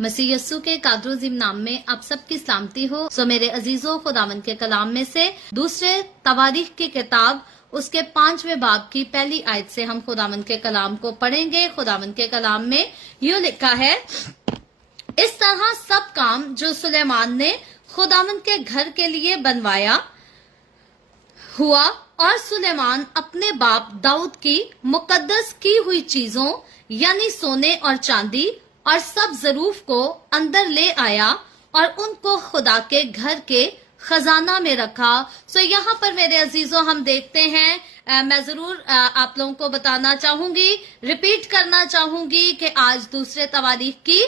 मसीह यस्सु के कादरोजिम नाम में आप सबकी सलामती हो। सो मेरे अजीजों, खुदावंद के कलाम में से दूसरे तवारीख की किताब उसके 5वें बाब की पहली आयत से हम खुदावंद के कलाम को पढ़ेंगे। खुदावंद के कलाम में यूं लिखा है, इस तरह सब काम जो सुलेमान ने खुदावंद के घर के लिए बनवाया हुआ और सुलेमान अपने बाप दाऊद की मुकद्दस की हुई चीजों यानी सोने और चांदी और सब ज़रूफ को अंदर ले आया और उनको खुदा के घर के खजाना में रखा। सो यहाँ पर मेरे अजीजों हम देखते हैं, मैं जरूर आप लोगों को बताना चाहूंगी, रिपीट करना चाहूंगी कि आज दूसरे तवारीख की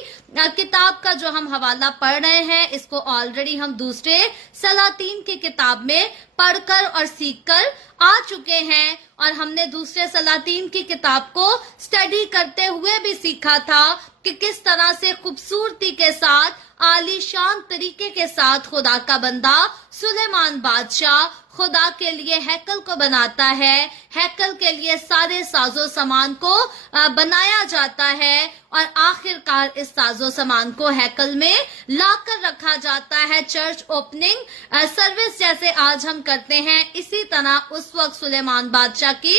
किताब का जो हम हवाला पढ़ रहे हैं, इसको ऑलरेडी हम दूसरे सलातीन की किताब में पढ़कर और सीखकर आ चुके हैं और हमने दूसरे सलातीन की किताब को स्टडी करते हुए भी सीखा था कि किस तरह से खूबसूरती के साथ आलीशान तरीके के साथ खुदा का बंदा सुलेमान बादशाह खुदा के लिए हैकल को बनाता है। हैकल के लिए सारे साजो सामान को बनाया जाता है और आखिरकार इस साजो सामान को हैकल में लाकर रखा जाता है। चर्च ओपनिंग सर्विस जैसे आज हम करते हैं, इसी तरह उस वक्त सुलेमान बादशाह की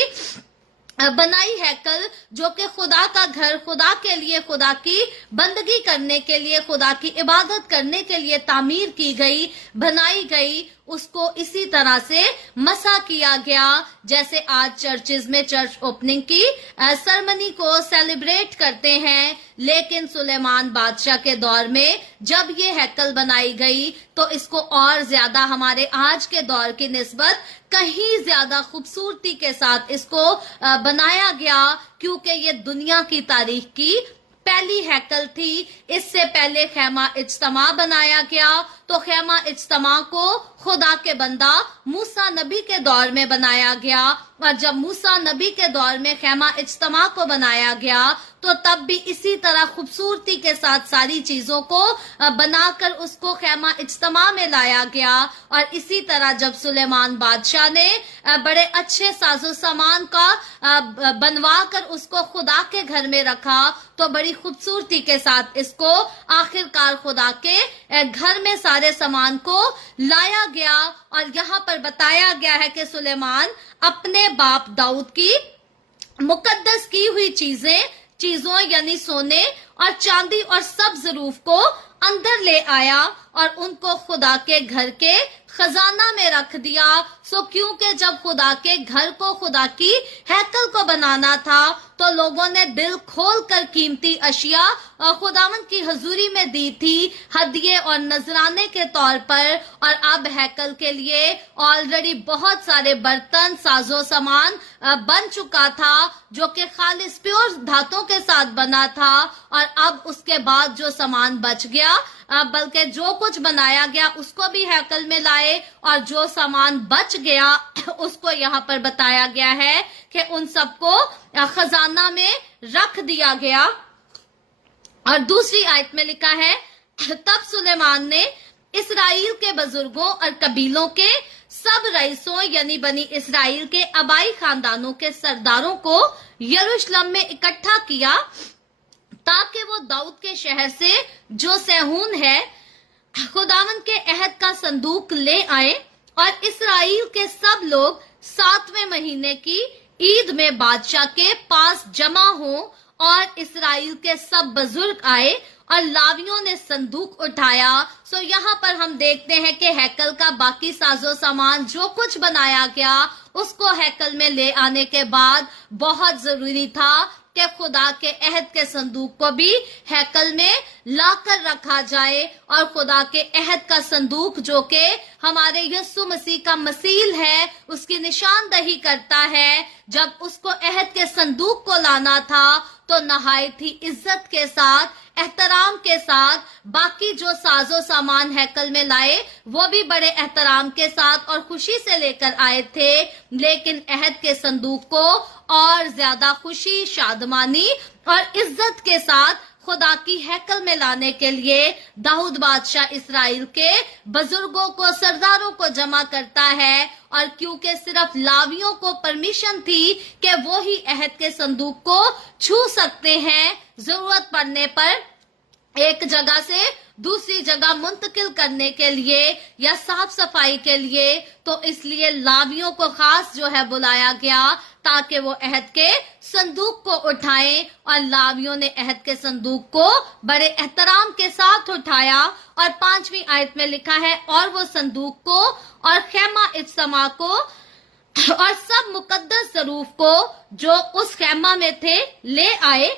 बनाई हैकल, जो कि खुदा का घर, खुदा के लिए, खुदा की बंदगी करने के लिए, खुदा की इबादत करने के लिए तामीर की गई, बनाई गई, उसको इसी तरह से मसा किया गया जैसे आज चर्चेज में चर्च ओपनिंग की सरमनी को सेलिब्रेट करते हैं। लेकिन सुलेमान बादशाह के दौर में जब ये हैकल बनाई गई तो इसको और ज्यादा हमारे आज के दौर की निस्बत कहीं ज्यादा खूबसूरती के साथ इसको बनाया गया, क्योंकि ये दुनिया की तारीख की पहली हैकल थी। इससे पहले खैमा इज्तमा बनाया गया, तो खैमा इज्तमा को खुदा के बंदा मूसा नबी के दौर में बनाया गया और जब मूसा नबी के दौर में खैमा इज्तमा को बनाया गया तो तब भी इसी तरह खूबसूरती के साथ सारी चीजों को बनाकर उसको खैमा इज्तमा में लाया गया। और इसी तरह जब सुलेमान बादशाह ने बड़े अच्छे साजो सामान का बनवा कर उसको खुदा के घर में रखा तो बड़ी खूबसूरती के साथ इसको आखिरकार खुदा के घर में सारे सामान को लाया गया। और यहाँ पर बताया गया है कि सुलेमान अपने बाप दाऊद की मुकद्दस की हुई चीजों यानी सोने और चांदी और सब ज़रूफ को अंदर ले आया और उनको खुदा के घर के खजाना में रख दिया। सो क्योंकि जब खुदा के घर को, खुदा की हैकल को बनाना था तो लोगों ने दिल खोल कर कीमती अशिया खुदावंद की हजूरी में दी थी हदिये और नजराने के तौर पर। और अब हैकल के लिए ऑलरेडी बहुत सारे बर्तन, साजो सामान बन चुका था जो कि खालिस प्योर धातों के साथ बना था। और अब उसके बाद जो सामान बच गया, बल्कि जो कुछ बनाया गया उसको भी हैकल में लाए और जो सामान बच गया उसको यहाँ पर बताया गया है कि उन सबको खजाना में रख दिया गया। और दूसरी आयत में लिखा है, तब सुलेमान ने इसराइल के बुजुर्गों और कबीलों के सब रईसों यानी बनी इसराइल के आबाई खानदानों के सरदारों को यरूशलेम में इकट्ठा किया ताकि वो दाऊद के शहर से जो सहून है खुदावंद के अहद का संदूक ले आए और इसराइल के सब लोग 7वें महीने की ईद में बादशाह के पास जमा हों। और इसराइल के सब बुजुर्ग आए और लावियों ने संदूक उठाया। सो यहाँ पर हम देखते हैं कि हैकल का बाकी साजो सामान जो कुछ बनाया गया उसको हैकल में ले आने के बाद बहुत जरूरी था कि खुदा के अहद के संदूक को भी हैकल में लाकर रखा जाए। और खुदा के अहद का संदूक जो कि हमारे यीशु मसीह का मसील है, उसकी निशानदही करता है। जब उसको अहद के संदूक को लाना था तो नहायत ही इज्जत के साथ, एहतराम के साथ, बाकी जो साजो सामान हैकल में लाए वो भी बड़े एहतराम के साथ और खुशी से लेकर आए थे। लेकिन अहद के संदूक को और ज्यादा खुशी, शादमानी और इज्जत के साथ खुदा की हैकल में लाने के लिए दाऊद बादशाह इसराइल के बुजुर्गों को, सरदारों को जमा करता है। और क्योंकि सिर्फ लावियों को परमिशन थी कि वो ही अहद के संदूक को छू सकते हैं, जरूरत पड़ने पर एक जगह से दूसरी जगह मुंतकिल करने के लिए या साफ सफाई के लिए, तो इसलिए लावियों को खास जो है बुलाया गया ताकि वो अहद के संदूक को उठाएं, और लावियों ने अहद के संदूक को बड़े एहतराम के साथ उठाया। और 5वीं आयत में लिखा है, और वो संदूक को और खैमा इज्तिमा को और सब मुकद्दस ज़रूफ को जो उस खैमा में थे ले आए।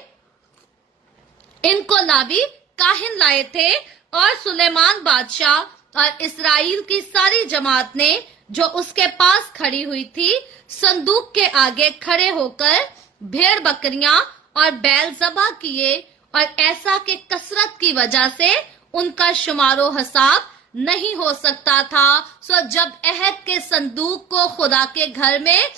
इनको लावी काहिन लाए थे, और सुलेमान बादशाह और इस्राएल की सारी जमात ने जो उसके पास खड़ी हुई थी संदूक के आगे खड़े होकर भेड़ बकरियां और बैल ज़बह किए, और ऐसा कि कसरत की वजह से उनका शुमारो हिसाब नहीं हो सकता था। सो जब अहद के संदूक को खुदा के घर में,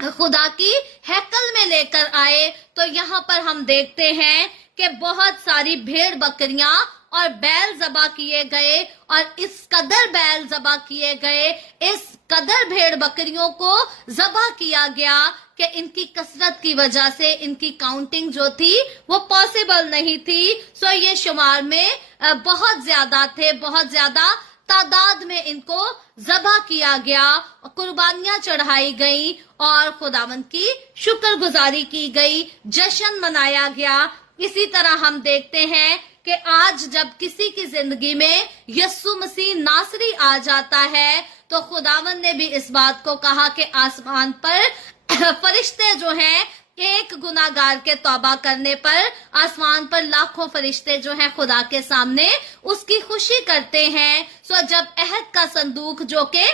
खुदा की हैकल में लेकर आए, तो यहाँ पर हम देखते हैं कि बहुत सारी भेड़ बकरियां और बैल ज़बह किए गए, और इस कदर बैल ज़बह किए गए, इस कदर भेड़ बकरियों को ज़बह किया गया कि इनकी कसरत की वजह से इनकी काउंटिंग जो थी वो पॉसिबल नहीं थी। सो ये शुमार में बहुत ज्यादा थे, बहुत ज्यादा तादाद में इनको ज़बह किया गया, कुर्बानियां चढ़ाई गई और खुदावंद की शुक्रगुजारी की गई, जश्न मनाया गया। इसी तरह हम देखते हैं कि आज जब किसी की जिंदगी में यस्सु मसीह नासरी आ जाता है, तो खुदावंद ने भी इस बात को कहा कि आसमान पर फरिश्ते जो हैं, एक गुनाहगार के तौबा करने पर आसमान पर लाखों फरिश्ते जो हैं खुदा के सामने उसकी खुशी करते हैं। सो जब अहद का संदूक जो के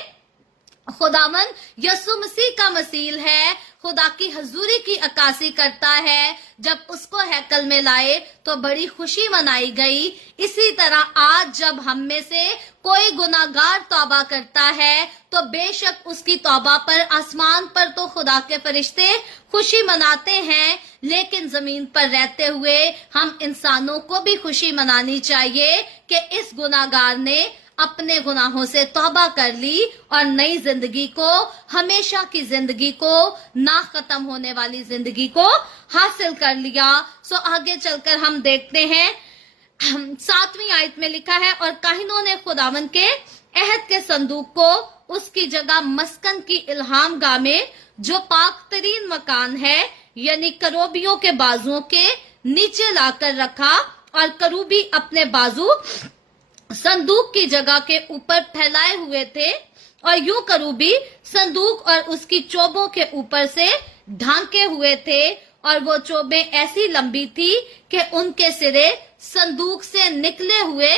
खुदावंद यस्सु मसीह का मसील है, खुदा की हजूरी की अक्कासी करता है, जब उसको हैकल में लाए तो बड़ी खुशी मनाई गई। इसी तरह आज जब हम में से कोई गुनाहगार तौबा करता है, तो बेशक उसकी तौबा पर आसमान पर तो खुदा के फरिश्ते खुशी मनाते हैं, लेकिन जमीन पर रहते हुए हम इंसानों को भी खुशी मनानी चाहिए कि इस गुनाहगार ने अपने गुनाहों से तौबा कर ली और नई जिंदगी को, हमेशा की जिंदगी को, ना खत्म होने वाली जिंदगी को हासिल कर लिया। सो आगे चलकर हम देखते हैं 7वीं आयत में लिखा है, और काहिनों ने खुदावंद के अहद के संदूक को उसकी जगह मस्कन की इल्हाम गाह में जो पाक तरीन मकान है यानी करूबियों के बाजुओं के नीचे लाकर रखा, और करूबी अपने बाजू संदूक की जगह के ऊपर फैलाए हुए थे, और यूं करूबी संदूक और उसकी चोबों के ऊपर से ढांके हुए थे, और वो चोबें ऐसी लंबी थी कि उनके सिरे संदूक से निकले हुए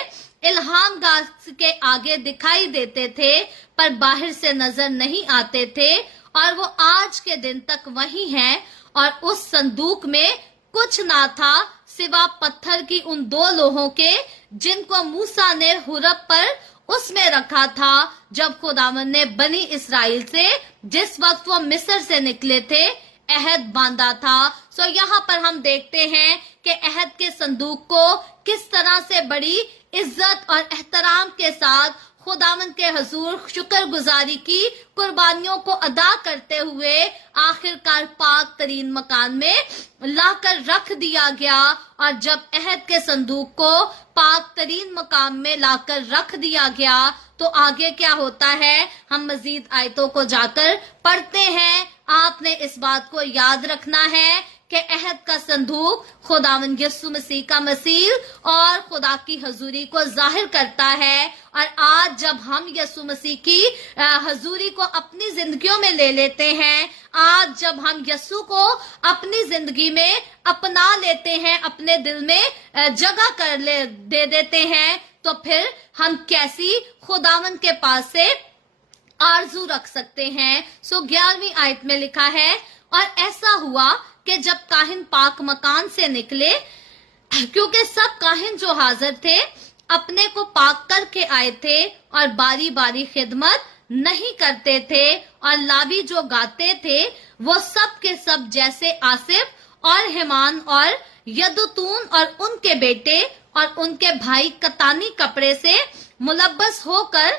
इल्हाम गाह के आगे दिखाई देते थे, पर बाहर से नजर नहीं आते थे, और वो आज के दिन तक वही हैं। और उस संदूक में कुछ ना था सिवा पत्थर की उन 2 लोहों के जिनको मूसा ने हुरब पर उसमें रखा था, जब खुदावंद ने बनी इस्राएल से जिस वक्त वो मिस्र से निकले थे अहद बांधा था। सो यहाँ पर हम देखते हैं कि अहद के संदूक को किस तरह से बड़ी इज्जत और एहतराम के साथ खुदावंद के हजूर शुक्रगुजारी की कुर्बानियों को अदा करते हुए आखिरकार पाक तरीन मकान में लाकर रख दिया गया। और जब अहद के संदूक को पाक तरीन मकाम में लाकर रख दिया गया, तो आगे क्या होता है हम मजीद आयतों को जाकर पढ़ते हैं। आपने इस बात को याद रखना है कि अहद का संदूक खुदावंद यस्सु मसीह का मसीह और खुदा की हजूरी को जाहिर करता है। और आज जब हम यस्सु मसीह की हजूरी को अपनी जिंदगियों में ले लेते हैं, आज जब हम यस्सु को अपनी जिंदगी में अपना लेते हैं, अपने दिल में जगह दे देते हैं, तो फिर हम कैसी खुदावंद के पास से आरजू रख सकते हैं। सो 11वीं आयत में लिखा है, और ऐसा हुआ कि जब काहिन पाक मकान से निकले, क्योंकि सब काहिन जो हाजिर थे अपने को पाक करके आए थे और बारी बारी खिदमत नहीं करते थे, और लावी जो गाते थे वो सब के सब जैसे आसिफ और हेमान और यदुतून और उनके बेटे और उनके भाई कतानी कपड़े से मुलब्बस होकर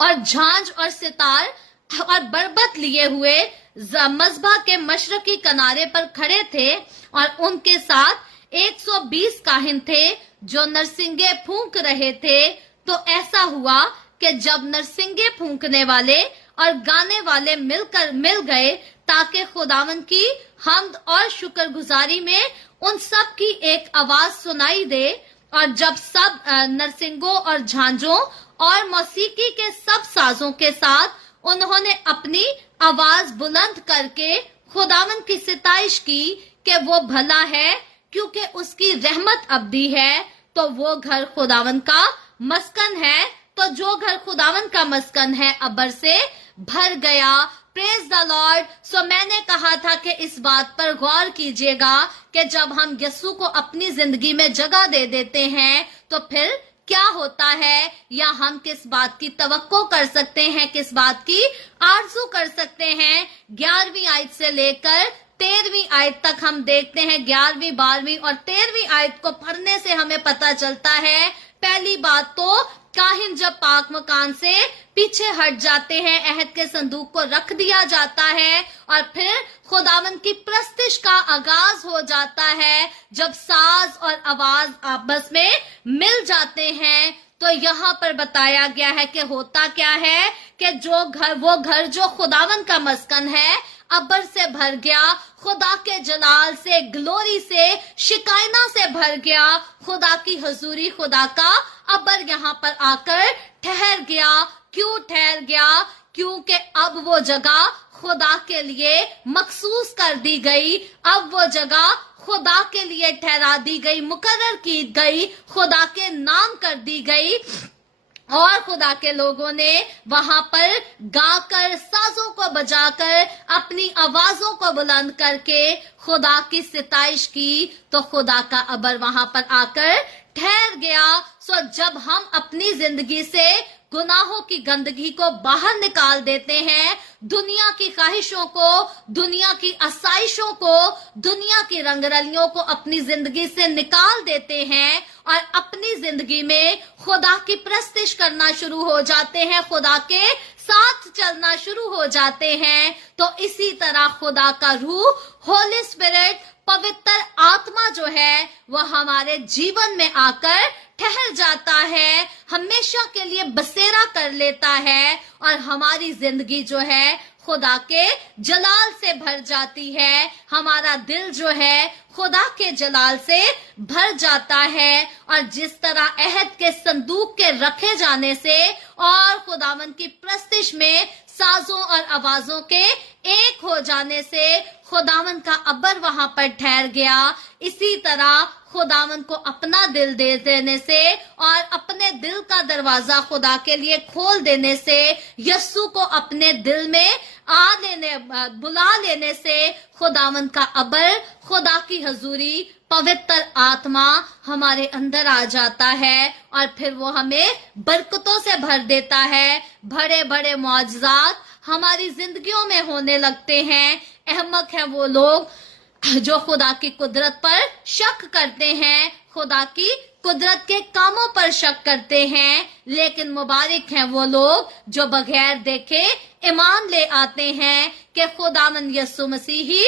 और झांझ और सितार और बरबत लिए हुए मज़बा के मशरकी किनारे पर खड़े थे, और उनके साथ 120 काहिन थे जो नरसिंगे फूंक रहे थे। तो ऐसा हुआ कि जब नरसिंगे फूंकने वाले और गाने वाले मिल गए ताकि खुदावन की हम्द और शुक्रगुजारी में उन सब की एक आवाज सुनाई दे, और जब सब नरसिंगों और झांझों और मौसीकी के सब साजों के साथ उन्होंने अपनी आवाज बुलंद करके खुदावन की सिताइश की कि वो भला है क्योंकि उसकी रहमत अबदी है, तो वो घर खुदावन का मस्कन है। तो जो घर खुदावन का मस्कन है अबर से भर गया। Praise the Lord. सो मैंने कहा था कि इस बात पर गौर कीजिएगा कि जब हम यीशु को अपनी जिंदगी में जगह दे देते हैं तो फिर क्या होता है, या हम किस बात की तवक्को कर सकते हैं, किस बात की आरज़ू कर सकते हैं। 11वीं आयत से लेकर 13वीं आयत तक हम देखते हैं। 11वीं 12वीं और 13वीं आयत को पढ़ने से हमें पता चलता है, पहली बात तो काहिन जब पाक मकान से पीछे हट जाते हैं, अहद के संदूक को रख दिया जाता है और फिर खुदावन की प्रस्तिश का आगाज हो जाता है। जब साज और आवाज आपस में मिल जाते हैं तो यहाँ पर बताया गया है कि होता क्या है कि वो घर जो खुदावन का मस्कन है अबर से भर गया, खुदा के जलाल से, ग्लोरी से, शिकायना से भर गया। खुदा की हजूरी, खुदा का अबर यहाँ पर आकर ठहर गया। क्यों ठहर गया? क्योंकि अब वो जगह खुदा के लिए मखसूस कर दी गई, अब वो जगह खुदा के लिए ठहरा दी गई, मुकर्रर की गई, खुदा के नाम कर दी गई, और खुदा के लोगों ने वहां पर गाकर, साजों को बजाकर, अपनी आवाजों को बुलंद करके खुदा की सिताइश की। तो खुदा का अबर वहां पर आकर ठहर गया। सो जब हम अपनी जिंदगी से गुनाहों की गंदगी को बाहर निकाल देते हैं, दुनिया की ख्वाहिशों को, दुनिया की आसाइशों को, दुनिया की रंगरलियों को अपनी जिंदगी से निकाल देते हैं और अपनी जिंदगी में खुदा की प्रस्तिश करना शुरू हो जाते हैं, खुदा के साथ चलना शुरू हो जाते हैं, तो इसी तरह खुदा का रूह, होली स्पिरिट, पवित्र आत्मा जो है वह हमारे जीवन में आकर ठहर जाता है, हमेशा के लिए बसेरा कर लेता है और हमारी जिंदगी जो है खुदा के जलाल से भर जाती है। हमारा दिल जो है खुदा के जलाल से भर जाता है। और जिस तरह अहद के संदूक के रखे जाने से और खुदावन की प्रस्तिश में साजों और आवाजों के एक हो जाने से खुदावन का अबर वहां पर ठहर गया, इसी तरह खुदावन को अपना दिल दे देने से और अपने दिल का दरवाजा खुदा के लिए खोल देने से, यस्सु को अपने दिल में बुला लेने से खुदावन का अबर, खुदा की हजूरी, पवित्र आत्मा हमारे अंदर आ जाता है और फिर वो हमें बरकतों से भर देता है। बड़े बड़े मौजज़ात हमारी जिंदगियों में होने लगते हैं। अहमक है वो लोग जो खुदा की कुदरत पर शक करते हैं, खुदा की कुदरत के कामों पर शक करते हैं, लेकिन मुबारक हैं वो लोग जो बगैर देखे ईमान ले आते हैं कि खुदावंद यीशु मसीह ही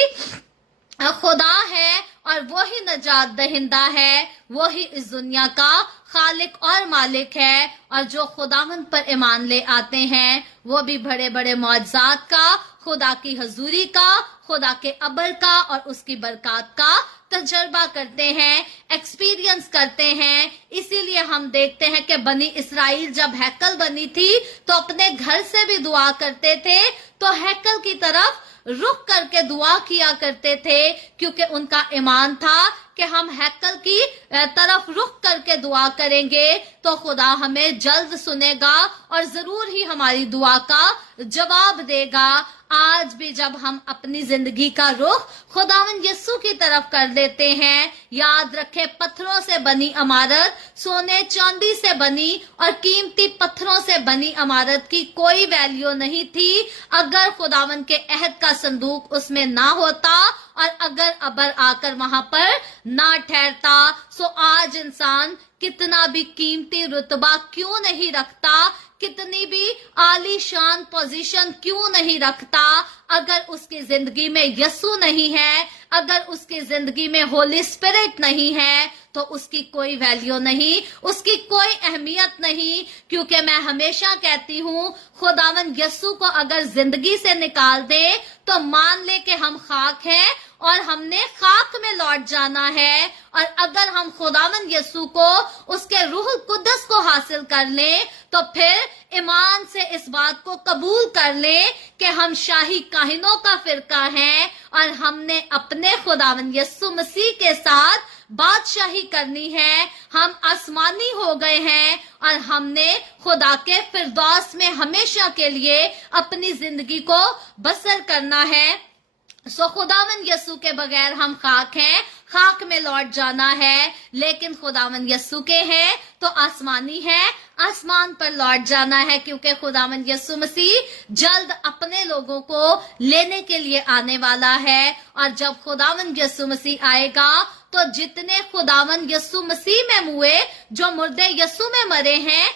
खुदा है और वो ही नजात दहिंदा है, वो ही इस दुनिया का खालिक और मालिक है। और जो खुदावंद पर ईमान ले आते हैं वो भी बड़े बड़े मौजज़ात का, खुदा की हजूरी का, खुदा के अबर का और उसकी बरकत का तजर्बा करते हैं, एक्सपीरियंस करते हैं। इसीलिए हम देखते हैं कि बनी इस्राइल जब हैकल बनी थी तो अपने घर से भी दुआ करते थे, तो हैकल की तरफ रुक करके दुआ किया करते थे, क्योंकि उनका ईमान था कि हम हैकल की तरफ रुक करके दुआ करेंगे तो खुदा हमें जल्द सुनेगा और जरूर ही हमारी दुआ का जवाब देगा। आज भी जब हम अपनी जिंदगी का रुख खुदावंद यीशु की तरफ कर देते हैं, याद रखें पत्थरों से बनी इमारत, सोने चांदी से बनी और कीमती पत्थरों से बनी इमारत की कोई वैल्यू नहीं थी अगर खुदावंद के अहद का संदूक उसमें ना होता और अगर अबर आकर वहां पर ना ठहरता। सो आज इंसान कितना भी कीमती रुतबा क्यों नहीं रखता, कितनी भी आलीशान पोजीशन क्यों नहीं रखता, अगर उसकी जिंदगी में यीशु नहीं है, अगर उसकी जिंदगी में होली स्पिरिट नहीं है, तो उसकी कोई वैल्यू नहीं, उसकी कोई अहमियत नहीं। क्योंकि मैं हमेशा कहती हूँ, खुदावन यीशु को अगर जिंदगी से निकाल दे तो मान ले कि हम खाक हैं और हमने खाक में लौट जाना है। और अगर हम खुदावन यीशु को, उसके रूह कुद्दस को हासिल कर लें, तो फिर ईमान से इस बात को कबूल कर लें कि हम शाही काहिनों का फिरका हैं और हमने अपने खुदावन यीशु मसीह के साथ बादशाही करनी है। हम आसमानी हो गए हैं और हमने खुदा के फिरदौस में हमेशा के लिए अपनी जिंदगी को बसर करना है। सो खुदावन यीशु के बगैर हम खाक हैं, खाक में लौट जाना है। लेकिन खुदावन यीशु के हैं तो आसमानी है, आसमान पर लौट जाना है, क्योंकि खुदावन यीशु मसीह जल्द अपने लोगों को लेने के लिए आने वाला है। और जब खुदावन यीशु मसीह आएगा तो जितने खुदावन यीशु मसीह में हुए, जो मुर्दे यीशु में मरे हैं,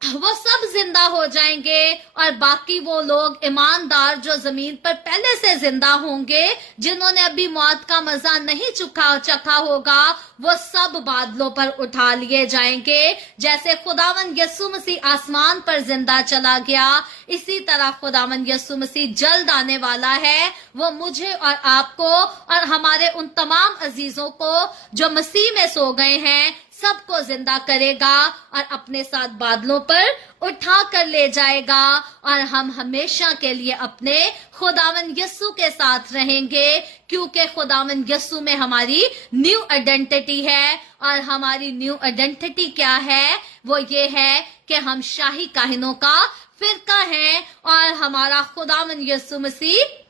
वो सब जिंदा हो जाएंगे। और बाकी वो लोग ईमानदार जो जमीन पर पहले से जिंदा होंगे, जिन्होंने अभी मौत का मजा नहीं चखा होगा, वो सब बादलों पर उठा लिए जाएंगे। जैसे खुदावन यीशु मसीह आसमान पर जिंदा चला गया, इसी तरह खुदावन यीशु मसीह जल्द आने वाला है। वो मुझे और आपको और हमारे उन तमाम अजीजों को जो मसीह में सो गए हैं, सबको जिंदा करेगा और अपने साथ बादलों पर उठा कर ले जाएगा। और हम हमेशा के लिए अपने खुदावन यीशु के साथ रहेंगे, क्योंकि खुदावन यीशु में हमारी न्यू आइडेंटिटी है। और हमारी न्यू आइडेंटिटी क्या है? वो ये है कि हम शाही काहिनों का फिरका है और हमारा खुदावन यीशु मसीह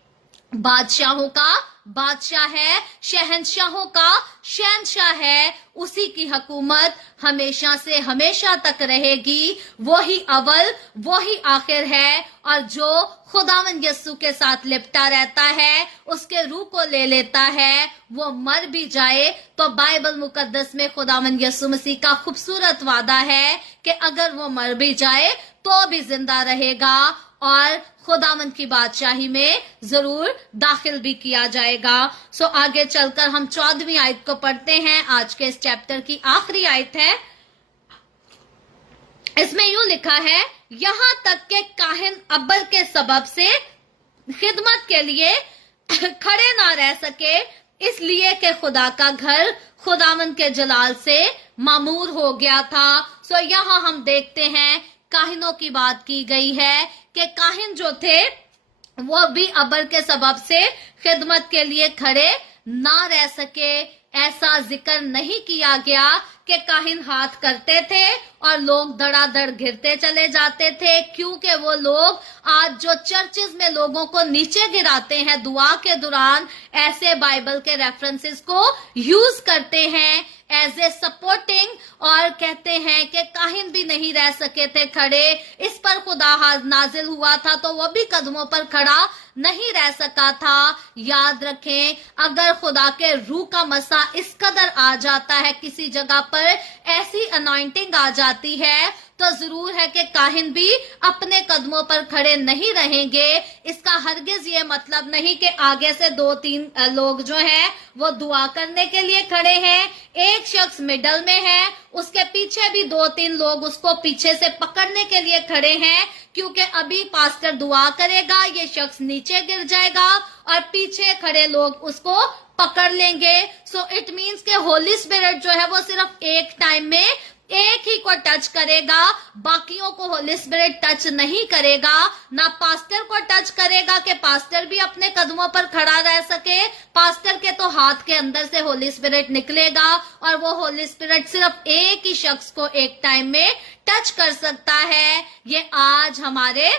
बादशाहों का बादशाह है, शहंशाहों का शहंशाह है। उसी की हुकूमत हमेशा से हमेशा तक रहेगी। वही अव्वल, वही आखिर है। और जो खुदावन यीशु के साथ लिपटा रहता है, उसके रूह को ले लेता है, वो मर भी जाए तो बाइबल मुकद्दस में खुदावन यीशु मसीह का खूबसूरत वादा है कि अगर वो मर भी जाए तो भी जिंदा रहेगा और खुदावन की बादशाही में जरूर दाखिल भी किया जाएगा। सो आगे चलकर हम 14वीं आयत को पढ़ते हैं। आज के इस चैप्टर की आखिरी आयत है। इसमें यूं लिखा है, यहाँ तक के काहिन अब्बल के सबब से खिदमत के लिए खड़े ना रह सके, इसलिए कि खुदा का घर खुदावन के जलाल से मामूर हो गया था। सो यहाँ हम देखते हैं काहिनों की बात की गई है कि काहिन जो थे वो भी अबर के सबब से खिदमत के लिए खड़े ना रह सके। ऐसा जिक्र नहीं किया गया कि काहिन हाथ करते थे और लोग धड़ाधड़ गिरते चले जाते थे, क्योंकि वो लोग आज जो चर्चेज में लोगों को नीचे गिराते हैं दुआ के दौरान, ऐसे बाइबल के रेफरेंसेस को यूज करते हैं एज ए सपोर्टिंग और कहते हैं कि काहिन भी नहीं रह सके थे खड़े। इस पर खुदा नाजिल हुआ था तो वो भी कदमों पर खड़ा नहीं रह सका था। याद रखें, अगर खुदा के रूह का मसा इस कदर आ जाता है, किसी जगह पर ऐसी अनॉइंटिंग आ जाती है, तो जरूर है कि काहिन भी अपने कदमों पर खड़े नहीं रहेंगे। इसका हरगिज ये मतलब नहीं कि आगे से 2-3 लोग जो हैं वो दुआ करने के लिए खड़े हैं, एक शख्स मिडल में है, उसके पीछे भी 2-3 लोग उसको पीछे से पकड़ने के लिए खड़े हैं, क्योंकि अभी पास्टर दुआ करेगा, ये शख्स नीचे गिर जाएगा और पीछे खड़े लोग उसको पकड़ लेंगे। सो इट मीन्स के होली स्पिरिट जो है वो सिर्फ एक टाइम में एक ही को टच करेगा, बाकियों को होली स्पिरिट टच नहीं करेगा। ना पास्टर को टच करेगा कि पास्टर भी अपने कदमों पर खड़ा रह सके। पास्टर के तो हाथ के अंदर से होली स्पिरिट निकलेगा और वो होली स्पिरिट सिर्फ एक ही शख्स को एक टाइम में टच कर सकता है। ये आज हमारे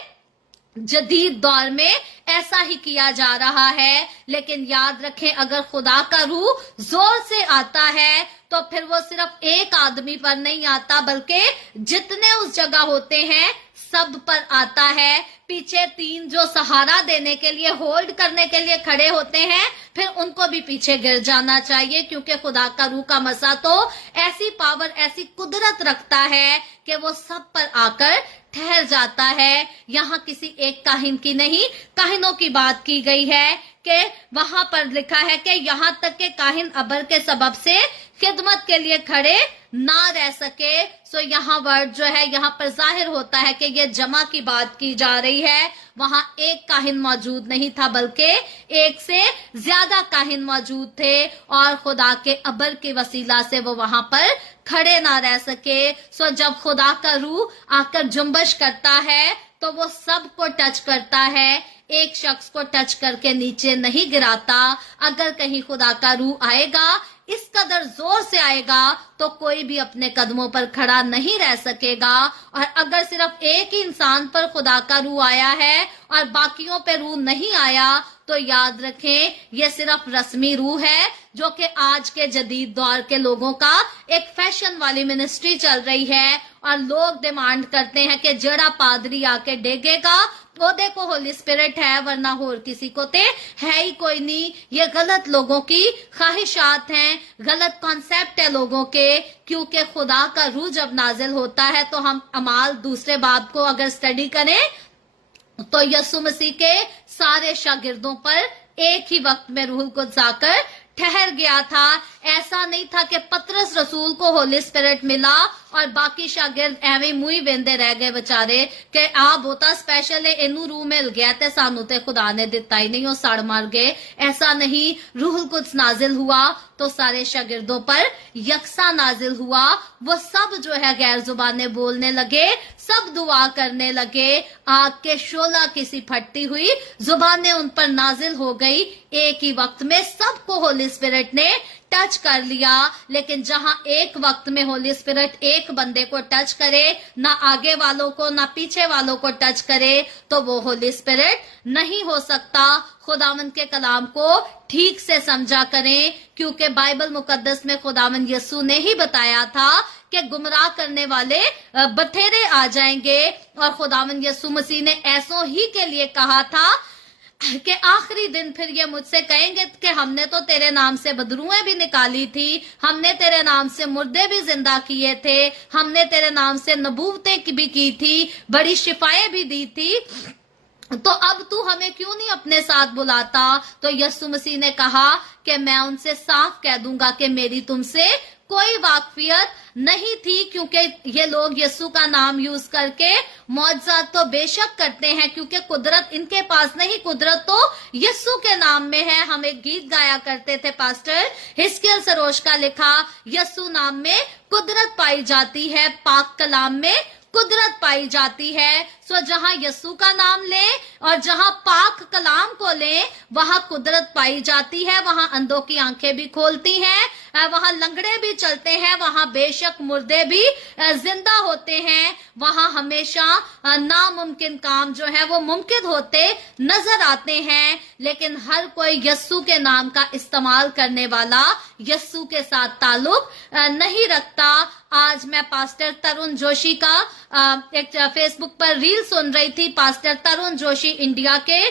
जदीद दौर में ऐसा ही किया जा रहा है। लेकिन याद रखें, अगर खुदा का रूह जोर से आता है तो फिर वो सिर्फ एक आदमी पर नहीं आता, बल्कि जितने उस जगह होते हैं सब पर आता है। पीछे 3 जो सहारा देने के लिए, होल्ड करने के लिए खड़े होते हैं, फिर उनको भी पीछे गिर जाना चाहिए, क्योंकि खुदा का रूह का मसा तो ऐसी पावर, ऐसी कुदरत रखता है कि वो सब पर आकर ठहर जाता है। यहाँ किसी एक काहिन की नहीं, काहिनों की बात की गई है कि वहां पर लिखा है कि यहाँ तक के काहिन अबर के सबब से खिदमत के लिए खड़े ना रह सके। सो यहाँ वर्ड जो है, यहाँ पर जाहिर होता है कि ये जमा की बात की जा रही है। वहां एक काहिन मौजूद नहीं था, बल्कि एक से ज्यादा काहिन मौजूद थे, और खुदा के अबर के वसीला से वो वहां पर खड़े ना रह सके। सो जब खुदा का रूह आकर जुम्बश करता है तो वो सबको टच करता है, एक शख्स को टच करके नीचे नहीं गिराता। अगर कहीं खुदा का रूह आएगा, इस कदर जोर से आएगा, तो कोई भी अपने कदमों पर खड़ा नहीं रह सकेगा। और अगर सिर्फ एक ही इंसान पर खुदा का रूह आया है और बाकियों पे रूह नहीं आया, तो याद रखें ये सिर्फ रस्मी रूह है, जो कि आज के जदीद दौर के लोगों का एक फैशन वाली मिनिस्ट्री चल रही है। और लोग डिमांड करते हैं कि जड़ा पादरी आके डेगेगा, वो देखो होली स्पिरिट है, वरना होर किसी को ते है ही कोई नहीं। ये गलत लोगों की ख्वाहिशात हैं, गलत कॉन्सेप्ट है लोगों के, क्योंकि खुदा का रूह जब नाजिल होता है तो हम अमाल दूसरे बाब को अगर स्टडी करें तो यीशु मसीह के सारे शागिर्दों पर एक ही वक्त में रूह को जाकर ठहर गया था। ऐसा नहीं था कि पतरस रसूल को होली स्पिरिट मिला और बाकी शागिर्द एवं मुई वेंदे रह गए बेचारे कि आ बोता स्पेशल है, इनू रूह मिल गया ते सानू ते खुदा ने दिता ही नहीं, वो सड़ मर गए। ऐसा नहीं, रूह कुछ नाजिल हुआ तो सारे शागिर्दों पर यकसा नाजिल हुआ। वो सब जो है गैर जुबानें बोलने लगे, सब दुआ करने लगे, आग के शोला किसी फटती हुई जुबानें उन पर नाजिल हो गई। एक ही वक्त में सबको होली स्पिरिट ने टच कर लिया। लेकिन जहां एक वक्त में होली स्पिरिट एक बंदे को टच करे, ना आगे वालों को ना पीछे वालों को टच करे, तो वो होली स्पिरिट नहीं हो सकता। खुदावंद के कलाम को ठीक से समझा करें, क्योंकि बाइबल मुकद्दस में खुदावंद यीशु ने ही बताया था कि गुमराह करने वाले बथेरे आ जाएंगे, और खुदावंद यीशु मसीह ने ऐसों ही के लिए कहा था कि आखिरी दिन फिर ये मुझसे कहेंगे कि हमने तो तेरे नाम से बदरूएं भी निकाली थी, हमने तेरे नाम से मुर्दे भी जिंदा किए थे, हमने तेरे नाम से नबूवतें भी की थी, बड़ी शिफाएं भी दी थी, तो अब तू हमें क्यों नहीं अपने साथ बुलाता। तो यीशु मसीह ने कहा कि मैं उनसे साफ कह दूंगा कि मेरी तुमसे कोई वाकफियत नहीं थी, क्योंकि ये लोग यीशु का नाम यूज करके मौजज़ात तो बेशक करते हैं, क्योंकि कुदरत इनके पास नहीं, कुदरत तो यीशु के नाम में है। हम एक गीत गाया करते थे, पास्टर हिस्कियल सरोज का लिखा, यीशु नाम में कुदरत पाई जाती है, पाक कलाम में कुदरत पाई जाती है। सो जहां यीशु का नाम ले और जहां पाक कलाम को ले, वहां कुदरत पाई जाती है, वहां अंधों की आंखें भी खोलती हैं, वहां लंगड़े भी चलते हैं, वहां बेशक मुर्दे भी जिंदा होते हैं, वहां हमेशा नामुमकिन काम जो है वो मुमकिन होते नजर आते हैं। लेकिन हर कोई यीशु के नाम का इस्तेमाल करने वाला यीशु के साथ ताल्लुक नहीं रखता। आज मैं पास्टर तरुण जोशी का एक फेसबुक पर रील सुन रही थी। पास्टर तरुण जोशी इंडिया के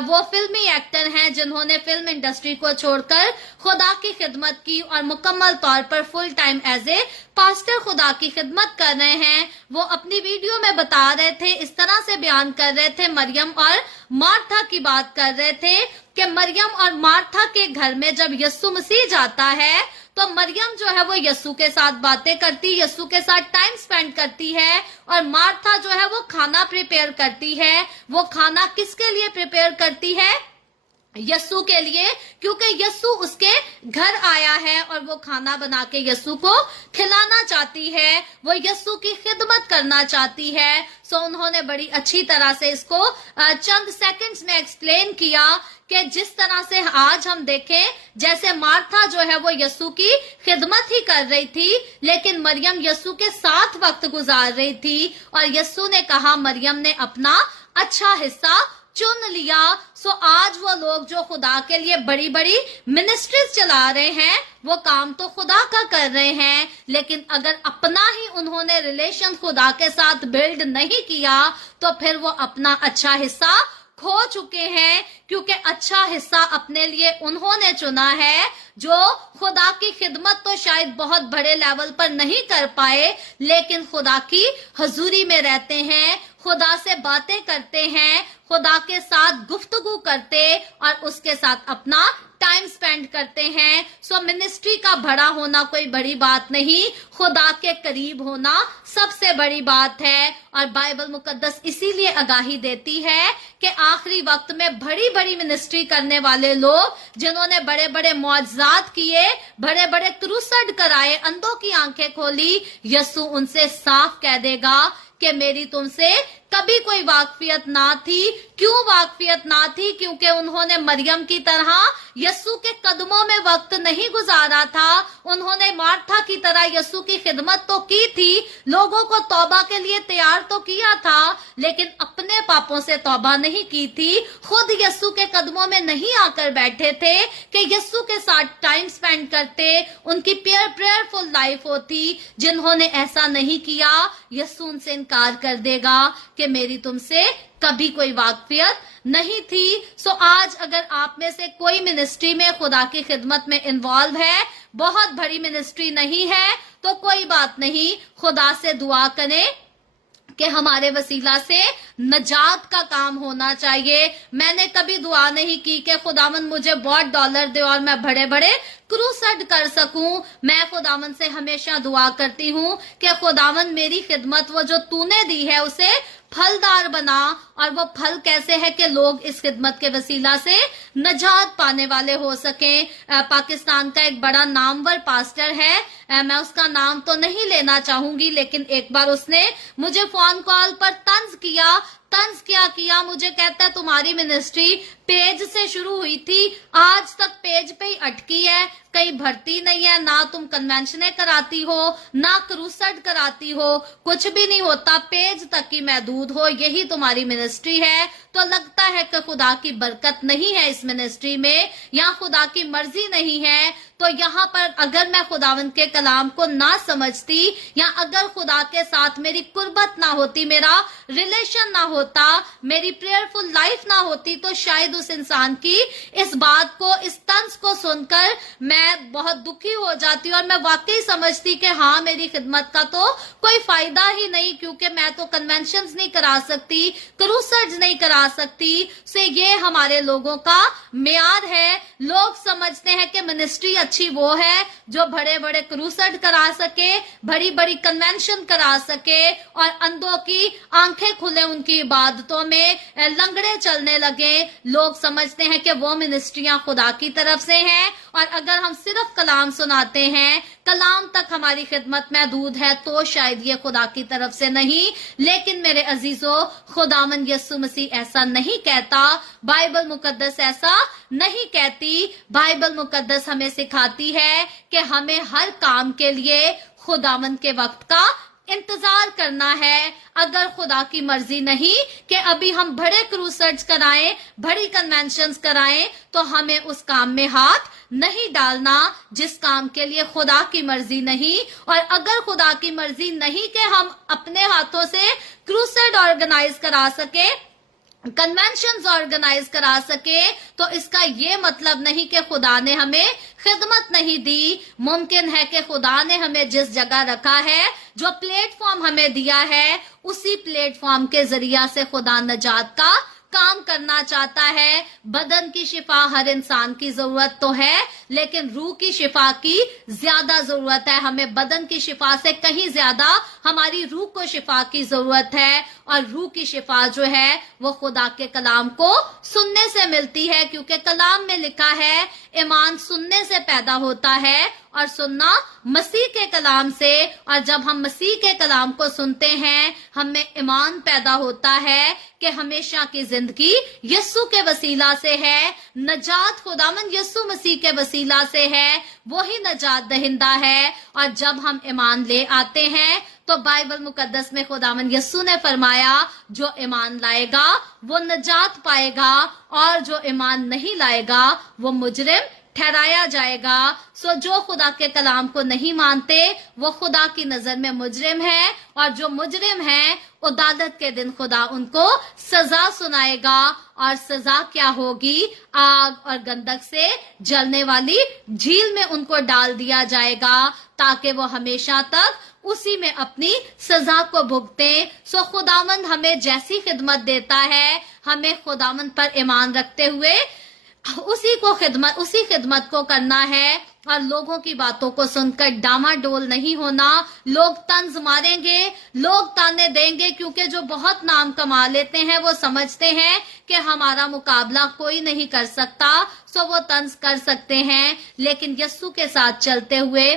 वो फिल्मी एक्टर हैं जिन्होंने फिल्म इंडस्ट्री को छोड़कर खुदा की खिदमत की और मुकम्मल तौर पर full time as a pastor खुदा की खिदमत कर रहे हैं। वो अपनी वीडियो में बता रहे थे, इस तरह से बयान कर रहे थे, मरियम और मार्था की बात कर रहे थे कि मरियम और मार्था के घर में जब यीशु मसीह जाता है तो मरियम जो है वो यीशु के साथ बातें करती, यीशु के साथ टाइम स्पेंड करती है, और मार्था जो है वो खाना प्रिपेयर करती है। वो खाना किसके लिए प्रिपेयर करती है? यीशु के लिए, क्योंकि यीशु उसके घर आया है और वो खाना बना के यीशु को खिलाना चाहती है, वो यीशु की खिदमत करना चाहती है। सो उन्होंने बड़ी अच्छी तरह से इसको चंद सेकंड्स में एक्सप्लेन किया कि जिस तरह से आज हम देखें, जैसे मार्था जो है वो यीशु की खिदमत ही कर रही थी, लेकिन मरियम यीशु के साथ वक्त गुजार रही थी, और यीशु ने कहा मरियम ने अपना अच्छा हिस्सा चुन लिया। सो आज वो लोग जो खुदा के लिए बड़ी बड़ी मिनिस्ट्रीज चला रहे हैं, वो काम तो खुदा का कर रहे हैं, लेकिन अगर अपना ही उन्होंने रिलेशन खुदा के साथ बिल्ड नहीं किया तो फिर वो अपना अच्छा हिस्सा खो चुके हैं, क्योंकि अच्छा हिस्सा अपने लिए उन्होंने चुना है जो खुदा की खिदमत तो शायद बहुत बड़े लेवल पर नहीं कर पाए, लेकिन खुदा की हजूरी में रहते हैं, खुदा से बातें करते हैं, खुदा के साथ गुफ्तगू करते और उसके साथ अपना टाइम स्पेंड करते हैं। सो मिनिस्ट्री का बड़ा होना कोई बड़ी बात नहीं, खुदा के करीब होना सबसे बड़ी बात है। और बाइबल मुकद्दस इसीलिए आगाही देती है कि आखिरी वक्त में बड़ी बड़ी मिनिस्ट्री करने वाले लोग, जिन्होंने बड़े बड़े मौजज़ात किए, बड़े बड़े क्रूसड कराए, अंधों की आंखें खोली, यीशु उनसे साफ कह देगा कि मेरी तुमसे कभी कोई वाकफियत ना थी। क्यों वाकफियत ना थी? क्योंकि उन्होंने मरियम की तरह यीशु के कदमों में वक्त नहीं गुजारा था। उन्होंने मार्था की तरह यीशु की खिदमत तो की थी, लोगों को तौबा के लिए तैयार तो किया था, लेकिन अपने पापों से तौबा नहीं की थी। खुद यीशु के कदमों में नहीं आकर बैठे थे कि यीशु के साथ टाइम स्पेंड करते, उनकी प्रेयरफुल लाइफ होती। जिन्होंने ऐसा नहीं किया, यीशु उनसे इनकार कर देगा कि मेरी तुमसे कभी कोई वाकफियत नहीं थी। सो आज अगर आप में से कोई मिनिस्ट्री में खुदा की खिदमत में इन्वॉल्व है, बहुत बड़ी मिनिस्ट्री नहीं है, तो कोई बात नहीं, खुदा से दुआ करें कि हमारे वसीला से नजात का काम होना चाहिए। मैंने कभी दुआ नहीं की कि खुदावन मुझे बहुत डॉलर दे और मैं बड़े बड़े क्रूसड कर सकूं। मैं खुदावन से हमेशा दुआ करती हूँ कि खुदावन मेरी खिदमत वो जो तूने दी है उसे फलदार बना, और वो फल कैसे है कि लोग इस खिदमत के वसीला से नजात पाने वाले हो सकें। पाकिस्तान का एक बड़ा नामवर पास्टर है, मैं उसका नाम तो नहीं लेना चाहूंगी, लेकिन एक बार उसने मुझे फोन कॉल पर तंज किया, मुझे कहता है तुम्हारी मिनिस्ट्री पेज से शुरू हुई थी, आज तक पेज पे ही अटकी है, कहीं भर्ती नहीं है, ना तुम कन्वेंशने कराती हो, ना क्रूसड कराती हो, कुछ भी नहीं होता, पेज तक की महदूद हो, यही तुम्हारी मिनिस्ट्री है। तो लगता है कि खुदा की बरकत नहीं है इस मिनिस्ट्री में, या खुदा की मर्जी नहीं है। तो यहाँ पर अगर मैं खुदावंद के कलाम को ना समझती, या अगर खुदा के साथ मेरी कुर्बत ना होती, मेरा रिलेशन ना होता, मेरी प्रेयरफुल लाइफ ना होती, तो शायद उस इंसान की इस बात को, इस तंज को सुनकर मैं बहुत दुखी हो जाती और मैं वाकई समझती कि हाँ मेरी खिदमत का तो कोई फायदा ही नहीं, क्योंकि मैं तो कन्वेंशंस नहीं करा सकती, क्रूसड्स नहीं करा सकती। से ये हमारे लोगों का मेयार है। लोग समझते हैं कि मिनिस्ट्री अच्छी वो है जो बड़े बड़े क्रूसड करा सके, बड़ी बड़ी कन्वेंशन करा सके, और अंधों की आंखें खुले उनकी इबादतों में, लंगड़े चलने लगे। लोग समझते हैं कि वो मिनिस्ट्रियां खुदा की तरफ से हैं, और अगर हम सिर्फ कलाम सुनाते हैं, कलाम तक हमारी खिदमत महदूद है, तो शायद ये खुदा की तरफ से नहीं। लेकिन मेरे अजीजों, खुदावन यीशु मसीह ऐसा नहीं कहता, बाइबल मुकद्दस ऐसा नहीं कहती। बाइबल मुकद्दस हमें सिखाती है कि हमें हर काम के लिए खुदावन के वक्त का इंतजार करना है। अगर खुदा की मर्जी नहीं कि अभी हम बड़े क्रूसड्स कराएं, बड़ी कन्वेंशंस कराएं, तो हमें उस काम में हाथ नहीं डालना जिस काम के लिए खुदा की मर्जी नहीं। और अगर खुदा की मर्जी नहीं कि हम अपने हाथों से क्रूसेड ऑर्गेनाइज करा सके, कन्वेंशंस ऑर्गेनाइज करा सके, तो इसका ये मतलब नहीं कि खुदा ने हमें खिदमत नहीं दी। मुमकिन है कि खुदा ने हमें जिस जगह रखा है, जो प्लेटफॉर्म हमें दिया है, उसी प्लेटफॉर्म के जरिया से खुदा नजात का काम करना चाहता है। बदन की शिफा हर इंसान की जरूरत तो है, लेकिन रूह की शिफा की ज्यादा जरूरत है। हमें बदन की शिफा से कहीं ज्यादा हमारी रूह को शिफा की जरूरत है, और रूह की शिफा जो है वो खुदा के कलाम को सुनने से मिलती है, क्योंकि कलाम में लिखा है ईमान सुनने से पैदा होता है اور سننا مسیح کے کلام سے، اور جب ہم مسیح کے کلام کو سنتے ہیں ہم میں ایمان پیدا ہوتا ہے کہ ہمیشہ کی زندگی یسوع کے وسیلہ سے ہے، نجات خداوند یسوع مسیح کے وسیلہ سے ہے، وہی نجات دہندہ ہے۔ اور جب ہم ایمان لے آتے ہیں تو بائبل مقدس میں خداوند یسوع نے فرمایا جو ایمان لائے گا وہ نجات پائے گا، اور جو ایمان نہیں لائے گا وہ مجرم ٹھہرایا جائے گا۔ سو جو خدا کے کلام کو نہیں مانتے وہ خدا کی نظر میں مجرم ہے، اور جو مجرم ہے عدالت کے دن خدا ان کو سزا سنائے گا، اور سزا کیا ہوگی؟ آگ اور گندک سے جلنے والی جھیل میں ان کو ڈال دیا جائے گا تاکہ وہ ہمیشہ تک اسی میں اپنی سزا کو بھگتے۔ سو خداوند ہمیں جیسی خدمت دیتا ہے ہمیں خداوند پر ایمان رکھتے ہوئے اسی خدمت کو کرنا ہے، اور لوگوں کی باتوں کو سن کر ڈاما ڈول نہیں ہونا۔ لوگ طنز ماریں گے، لوگ تانے دیں گے، کیونکہ جو بہت نام کما لیتے ہیں وہ سمجھتے ہیں کہ ہمارا مقابلہ کوئی نہیں کر سکتا، سو وہ طنز کر سکتے ہیں۔ لیکن یسوع کے ساتھ چلتے ہوئے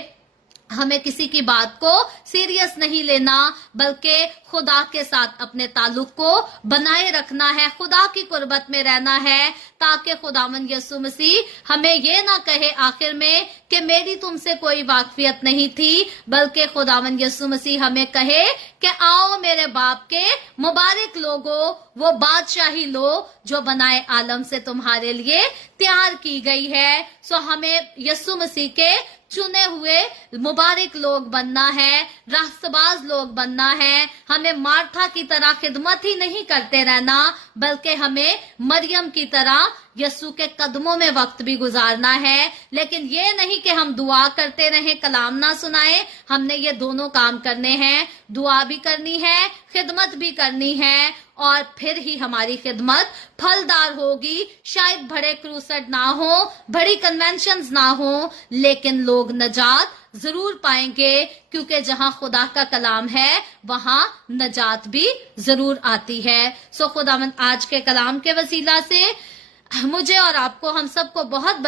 ہمیں کسی کی بات کو سیریس نہیں لینا، بلکہ خدا کے ساتھ اپنے تعلق کو بنائے رکھنا ہے، خدا کی قربت میں رہنا ہے، تاکہ خداوند یسوع مسیح ہمیں یہ نہ کہے آخر میں کہ میری تم سے کوئی واقفیت نہیں تھی، بلکہ خداوند یسوع مسیح ہمیں کہے کہ آؤ میرے باپ کے مبارک لوگو، وہ بادشاہی لو جو بنائے عالم سے تمہارے لیے تیار کی گئی ہے۔ سو ہمیں یسوع مسیح کے چنے ہوئے مبارک لوگ بننا ہے، راست باز لوگ بننا ہے۔ ہمیں مارتھا کی طرح خدمت ہی نہیں کرتے رہنا، بلکہ ہمیں مریم کی طرح یسوع کے قدموں میں وقت بھی گزارنا ہے۔ لیکن یہ نہیں کہ ہم دعا کرتے رہیں کلام نہ سنائیں، ہم نے یہ دونوں کام کرنے ہیں، دعا بھی کرنی ہے، خدمت بھی کرنی ہے، اور پھر ہی ہماری خدمت پھلدار ہوگی۔ شاید بڑے کروسڈ نہ ہوں، بڑی کنونشنز نہ ہوں، لیکن لوگ نجات ضرور پائیں گے، کیونکہ جہاں خدا کا کلام ہے وہاں نجات بھی ضرور آتی ہے۔ سو خداوند آج کے کلام کے وسیلہ سے مجھے اور آپ کو، ہم سب کو بہت